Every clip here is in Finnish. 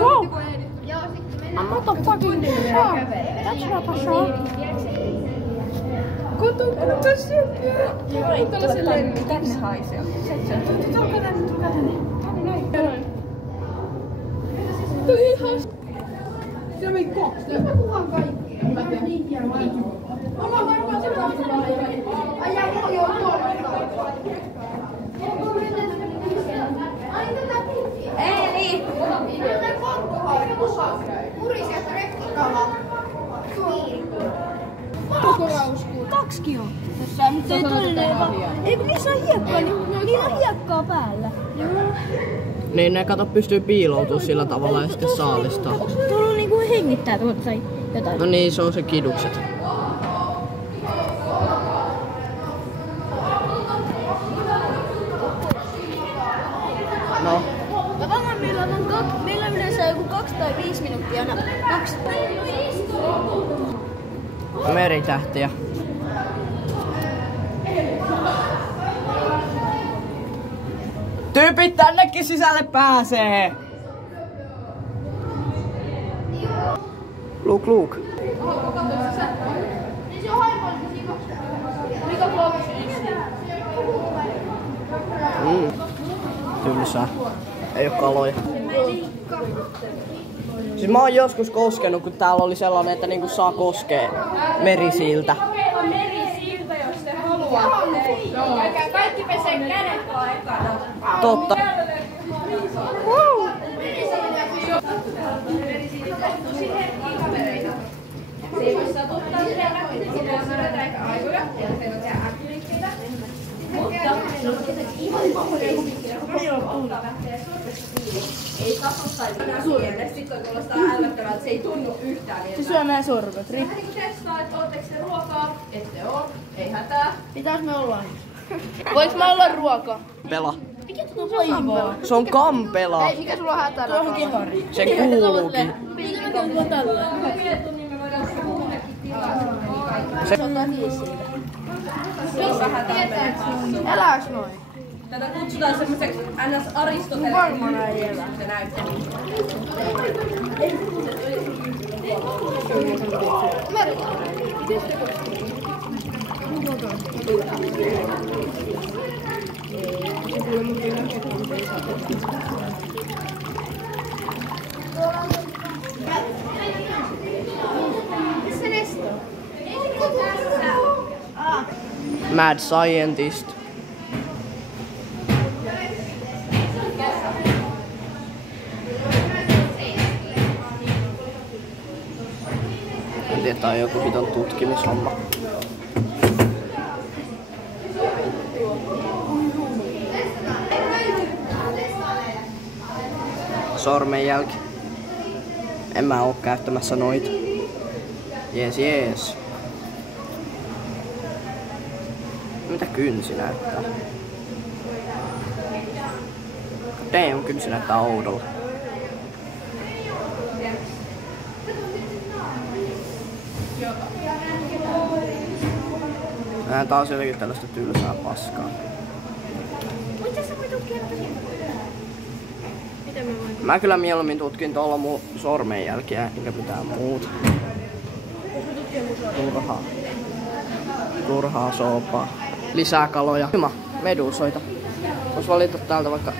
Wow! I'm not a fucking shark. That's not a shark. Kato se tällaisen lennin. Täks haisee. Tulkaa tänne. Tänne. Toi ihan hauska. Siellä meni 2. Mä kuvan kaikki. Mä teen niin hieno aika. Mä varmaan se on ai jää mulla joo tuolla. Eli! Joten korkkohauska. Murisieltä rekkikala. Korkkohauskuun. 2 on. Mutta ei toinen vaan. Eikö niissä on hiekkaa? Niillä on hiekkaa päällä. Niin ne kato pystyy piiloutumaan sillä tavalla ja sitten saalistaa. Tuolla on niinku hengittää tuolta tai jotain. No niin, se on se kidukset. No. Meillä yleensä joku 2 tai 5 minuuttia aina. 2. Meritähtiä. Tyypit tännekin sisälle pääsee! Luuk. Tylsää. Ei oo kaloja. Siis mä oon joskus koskenut, kun täällä oli sellainen, että niinku saa koskea merisiltä. Merisiltä, jos te haluatte. Kaikki pesee kädet vaan ekana. Totta. Wow. Merisiltä on tosi herkkiä kavereita. Se ei voi satuttaa sitä äkkiä, sillä on määrätä ehkä aikoja. Ja se on tehdä äkkiliikkeitä. Mutta se on ihan pahoja huvikia. Ottaa lähtee sormesta kiinni. Ei tasoittaisi enää suojelle. Sitten on kuulostaa ällättävää, että se ei tunnu yhtään. Se syö meidän sormet. Vähän niinku testaa, että ootteko te ruokaa? Ette oo. Ei hätää. Mitäs me ollaan? Voinko mä olla ruoka? Pela. Mikä tuo vaivaa? Se on kampela. Ei, mikä sulla on hätää? Tuo on kehari. Se kuuluukin. Mikä mä tuon tällä? Se on siitä. Elääks noin? Tätä kutsutaan semmoiseksi ns. Aristoteleen. Varmaan ei elä. Se näyttää. Missä Nesto? Mad Scientist. En tiedä, tää on joku hiton tutkimishomma. Sormenjälki. En mä oo käyttämässä noita. Jees. Mitä kynsi näyttää? Damn, kynsi näyttää oudolla. Nää taas jotenkin tällaista tylsää paskaa. Mä kyllä mieluummin tutkin tuolla mun sormenjälkiä, eikä mitään muuta. Turhaa soopaa. Lisää kaloja. Hyvä, meduusoita. Vois valita täältä vaikka...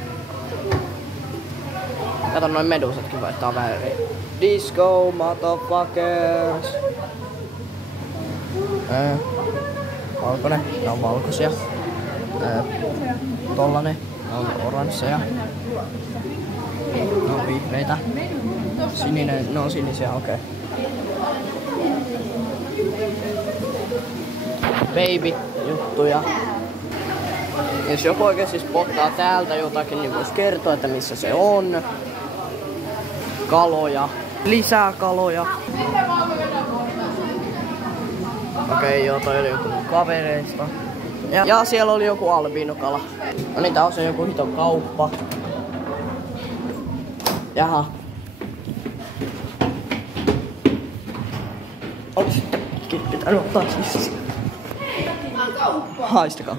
Kato, noin meduusatkin vaihtaa väriä. Disco, motherfuckers! Valkoinen, ne on valkoisia. Tollanen, ne on oransseja. Ne on vihreitä. Sininen, ne on sinisiä, okei. Baby-juttuja. Jos joku oikeesti spottaa täältä jotakin, niin vois kertoa, että missä se on. Kaloja. Lisää kaloja. Okei, joo, toi oli joku kavereista. Ja siellä oli joku albiinokala. No niin, tää on se joku hiton kauppa. Jaha. Olis pitänyt ottaa sisään. Haistakaa.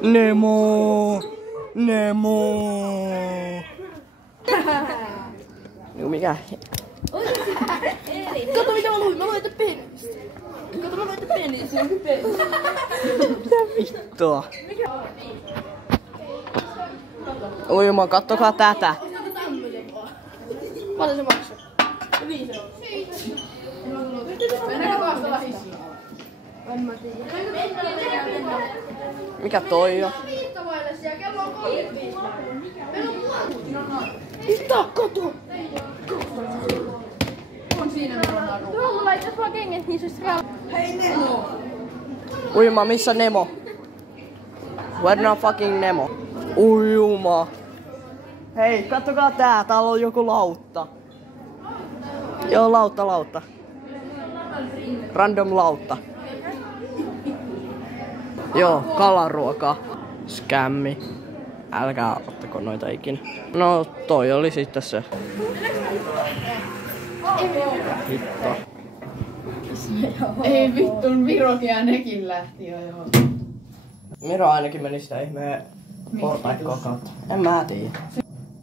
Nemo! Nemo! Mikä? Kato mitä mä luin, mä luin, että penistä. Kato mä luin, että penistä, on penistä. Mitä vittua? Uima, kattokaa tätä. Paljon se maksaa? 5 €. Mennäänkö taas tällä hissiä? En mä tiedä. Mikä toi on? Viittavaille siellä, kello on 35. Meillä on mitä? Kato! On siinä verran. Tuolla mulla itse vaan kengät, niin se strää. Hei Nemo! Uima, missä Nemo? Where no fucking Nemo? Uima. Hei, kattokaa tää, täällä on joku lautta. Joo, lautta. Random lautta. Joo, kalaruoka. Skämmi. Älkää ottako noita ikinä. No, toi oli sitten se. Hitto. Ei vittun, Virokin ja nekin lähti jo joo. Miro ainakin meni sitä ihmeen portaikkoa kautta. En mä tiedä.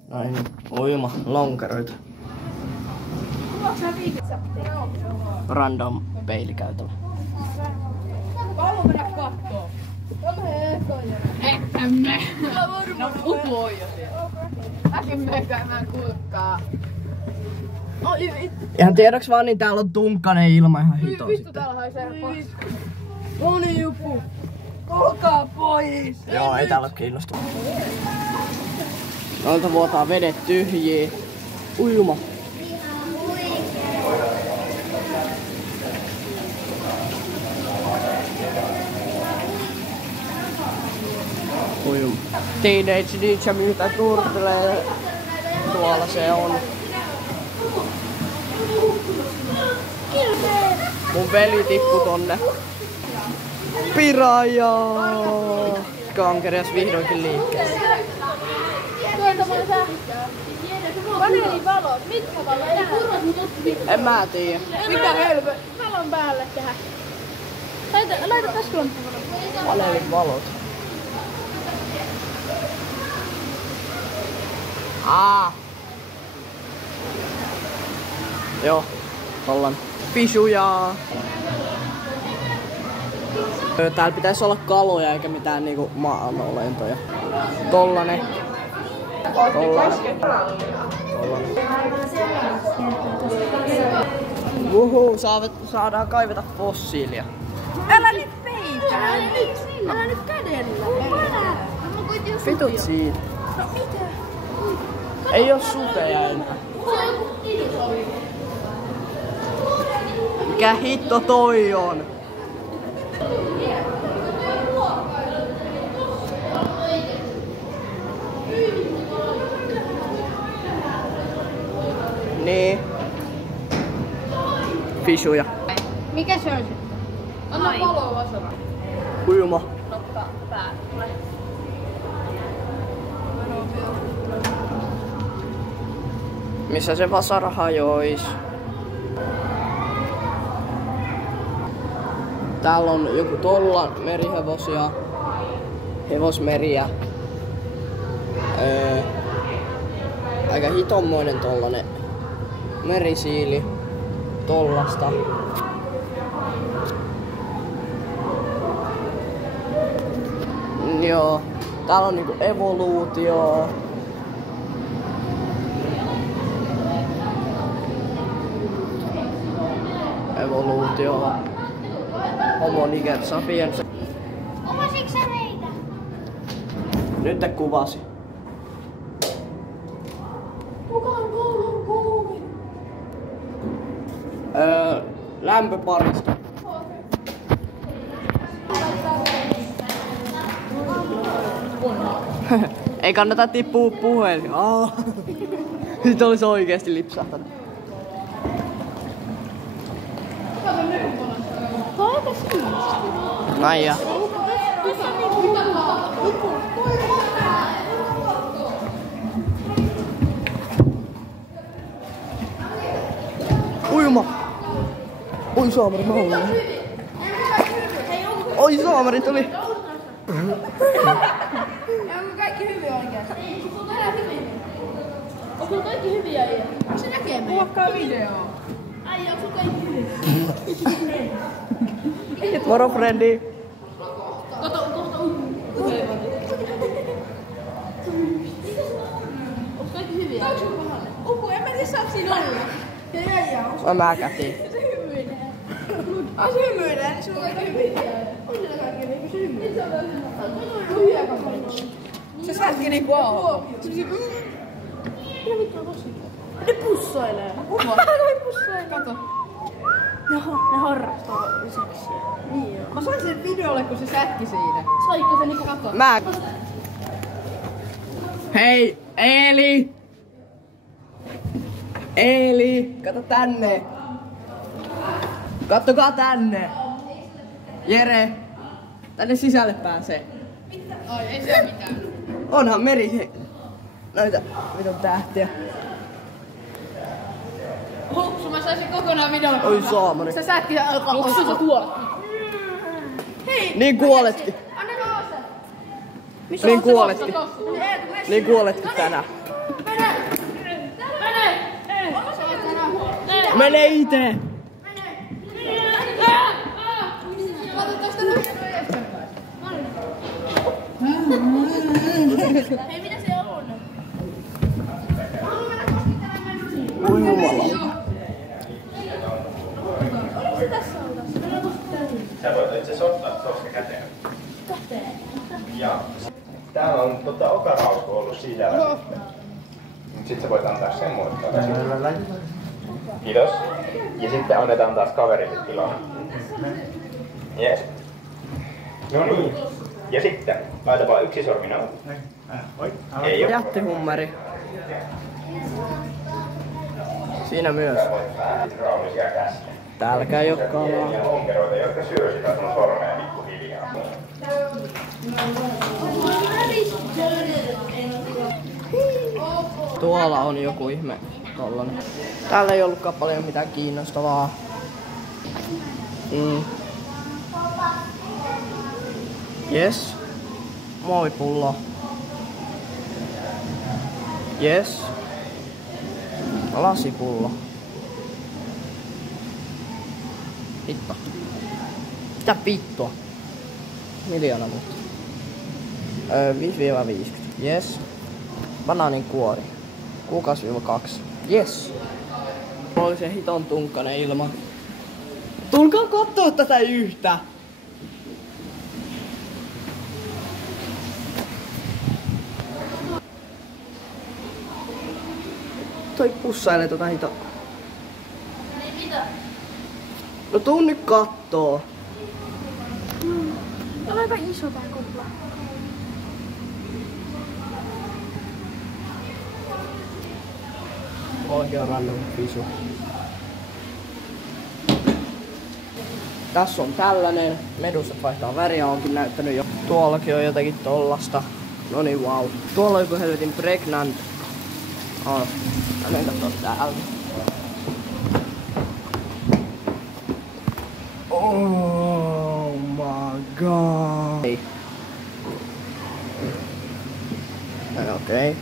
Noin, uima, lonkeroita. Random peilikäytävä. Haluan mennä kattoo. Emme. No putoin jo siellä. Mäkin menen käymään kulkkaa. Ihan tiedoks vaan, niin täällä on tunkkanen ilma ihan hito Vittu sitten. täällä haisee paska. Moni jupu. Olkaa pois. Joo, ei täällä oo kiinnostavaa. Noilta vuotaa vedet tyhjiä. Uima. Uima. Teenage Ninja Mutant Turtle. Tuolla se on. Mun veli tippu tonne. Piraja! Kankerias vihdoinkin liikkeelle. Tuolta voi sähköä. Paneelivalot. Mitkä valot? En mä tiedä. Mitä helve? Valon päälle tehdä. Laita taskulampuvalot. Paneelin valot. Joo, tollan. Pisuja. Täällä pitäisi olla kaloja eikä mitään niinku maanolentoja. Tollanen. Wuhuu, saadaan kaivata fossiilia. Älä nyt peitä! Älä nyt kädellä! Vitut siitä. No mitä? Ei oo suteja enää. Mikä hitto toi on? Niin. Fisuja. Mikä se on se? Anna paloa vasara. Uima. Nokka päälle. Missä se vasara hajois? Täällä on joku tolla merihevosia, hevosmeriä. Aika hitommoinen tollanen merisiili. Tollasta. Joo. Täällä on niinku evoluutio. Evoluutio. Homo Niger sapiens. Kuvasitko sä meitä? Nyt te kuvasi. Kuka on koulun kuumi? Lämpöparisto. Ei kannata tippua puhelin. Nyt olisi oikeesti lipsahtanut. Aika siistiä. Näin ja. Uima! Oi saamari, mä haluan. Oi saamari tuli! Onko kaikki hyvin oikein? Onko sulla kaikki hyviä äijä? Se näkee meitä. Kuokkaa videoa. Äijä, onko sulla kaikki hyviä? Moro frendi. Kohta onko kaikki hyviä? Uku, en mä tiedä saako siinä olla. Ja äijä on. Mä kätiin. Se hymyilee. Ai se hymyilee, niin sulla on kaikki hyviä. Onnilla kaikki niinku se hymyilee. Se sätki niinku auto. Mitä vittua tossa? Ne pussailee. Ne pussailee. Kato. Ne harrastaa seksiä. Niin joo. Mä sain sen videolle, kun se sätki siinä. Saikko se niinku kato? Mä... Hei, Eeli! Eeli, kato tänne. Kattokaa tänne. Jere, tänne sisälle pääsee. Ai, ei se oo mitään. Onhan meri se. Noita, mitä tähtiä. Hupsu, mä saisin kokonaan videolle. Oi saamari. Se sätki ja alkaa. Hupsu, sä kuolet. Hei! Niin kuoletkin. Anna se. Niin kuoletkin. Niin kuoletkin tänään. Mene! Mene ite! Hei, mitä se on? Oi jumala. Sä voit itse asiassa ottaa tuosta käteen. Ja täällä on okarausku ollut sisällä. Sitten sä voit antaa sen mulle takaisin. Kiitos. Ja sitten annetaan taas kaverille tilaa. Jes. No niin. Ja sitten laita vaan yksi sormi noin. Ei oo. Jättihummeri. Siinä myös. Raunisia käsiä. Täälläkään ei oo kalaa. Ja lonkeroita, jotka syö sitä sun sormea pikkuhiljaa. Tuolla on joku ihme tollanen. Täällä ei ollutkaan paljon mitään kiinnostavaa. Yes. Muovipullo. Yes. Lasipullo. Hitto. Mitä vittua? 1 000 000 mutta. 5-50. Yes. Banaanin kuori. 6-2. Yes. Mulla oli se hiton tunkkanen ilma. Tulkaa kattoo tätä yhtä. Toi pussailee tota hito. Mitä? No tuu nyt kattoo. On aika iso tää kopla. Oikein random visu. Tässä on tällainen. Medusat vaihtaa väriä, onkin näyttänyt jo. Tuollakin on jotakin tollasta. No niin, wow. Tuolla on joku helvetin pregnant. Menen kattoo täältä. Oh my god. Ei. Okei.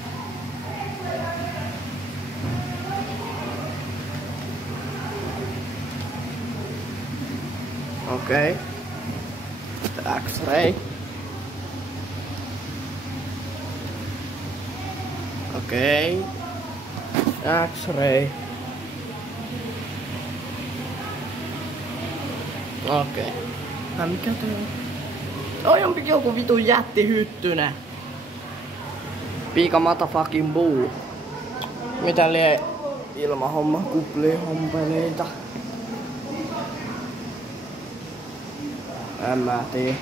Okei. X-ray. Okei. X-ray. Okei. Mikä tää on? Toi on joku vitun jättihyttynen. Piika motherfucking boo. Mitä lie ilmahomma, kuplihompeleita. En mä tiedä.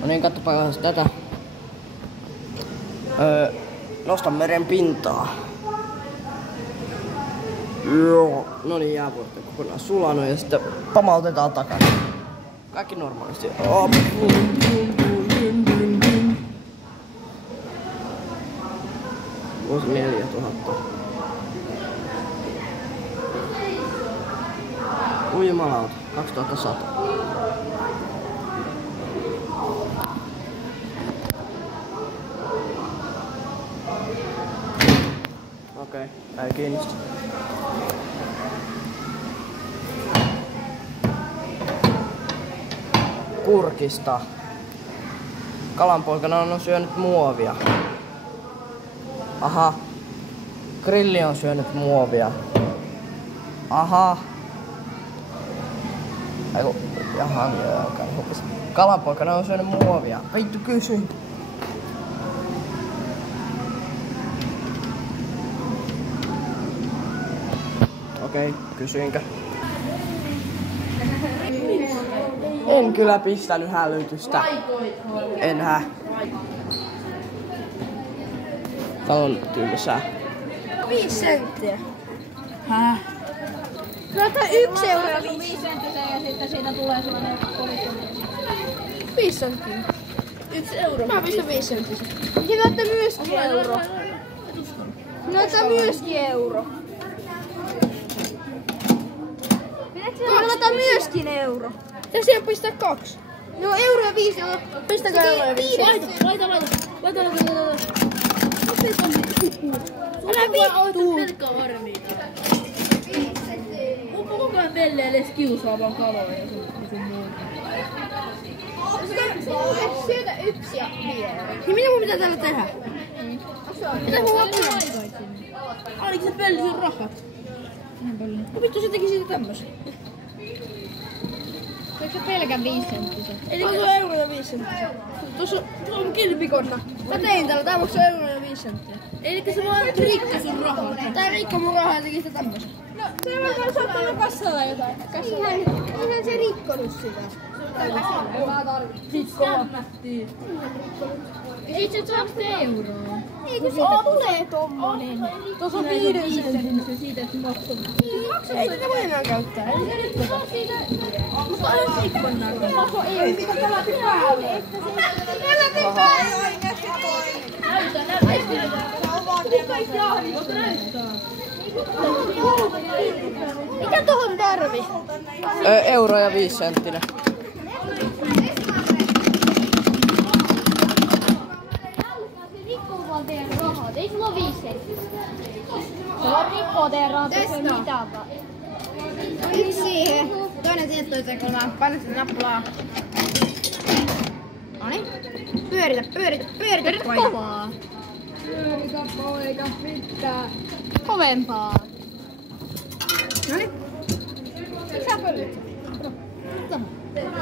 No niin, katsotaan tätä. Nosta meren pintaa. Joo. No niin, jäävuoret on kokonaan sulanut ja sitten pamautetaan takaisin. Kaikki normaalisti. Vuosi 4000. Uimalauta 2100. Okei, ei kiinnosta. Kurkista. Kalanpoikana on syönyt muovia. Aha. Grilli on syönyt muovia. Aha. Aiku, jaha, hupis. Kalanpoikana on syönyt muovia. Vittu kysyin. Okei, kysyinkö? En kyllä pistänyt hälytystä. Enhä. Tää on tylsää. 5 senttiä. Häh? No tää 1 euro ja 5 senttisen ja sitten siinä tulee sellainen 5 senttiä. 1 euro. Mä pistän 5 senttisen. Ja näyttää myöskin euro. Näyttää myöskin euro. Näyttää myöskin euro. Ja siihen pistää 2. No euro ja 5 euro. Pistäkää euro ja 5. Laita. Älä vittu! pelkkä armiita. Koko ajan pelleen edes kiusaamaan kaloja ja sun muuta. Syötä 1 ja 5 euroa. Niin mitä mun pitää täällä tehdä? Mitä mun pitää tehdä? Ainakin se pölli sun rahat. No vittu se teki siitä tämmösen. Eikö se pelkän 5 senttisen? Eli tuossa on euro ja 5 senttiä. Tuossa on kilpikonna. Mä tein täällä, tää maksaa euro ja 5 senttiä. Elikkä se vaan rikko sun rahat. Tää rikko mun rahaa ja teki sitä tämmösen. No se on vaan saattanut kassalla jotain. Eihän se rikkonut sitä. Mä tarvitsin. Stämmättiin. Ei se saa euroa. Eikö siitä tulee tommonen? Tuossa on 5 sentin se siitä, että maksat. Ei tätä voi enää käyttää. Se on siitä. Mutta on rikkonnaa. Ei sitä peläti päälle. Peläti päälle! Mitä tohon tarvi? Euro ja 5 senttinen. Ei sulla ole 5 senttiä. Se on rikkoo teidän rahat, jos ei mitään vaan. 1 siihen. Toinen tietoitekolmaan. Paina sitä nappulaa. Noniin. Pyöritä Kovaa. Pyöritä poika, pitää. Kovempaa. Noniin. Sä pöllyt.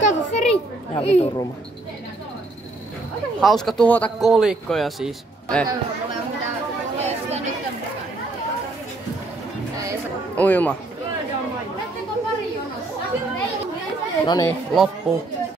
Kato se riittää. Ihan vitun ruma. Hauska tuhota kolikkoja siis. Uima. Noniin, loppuu.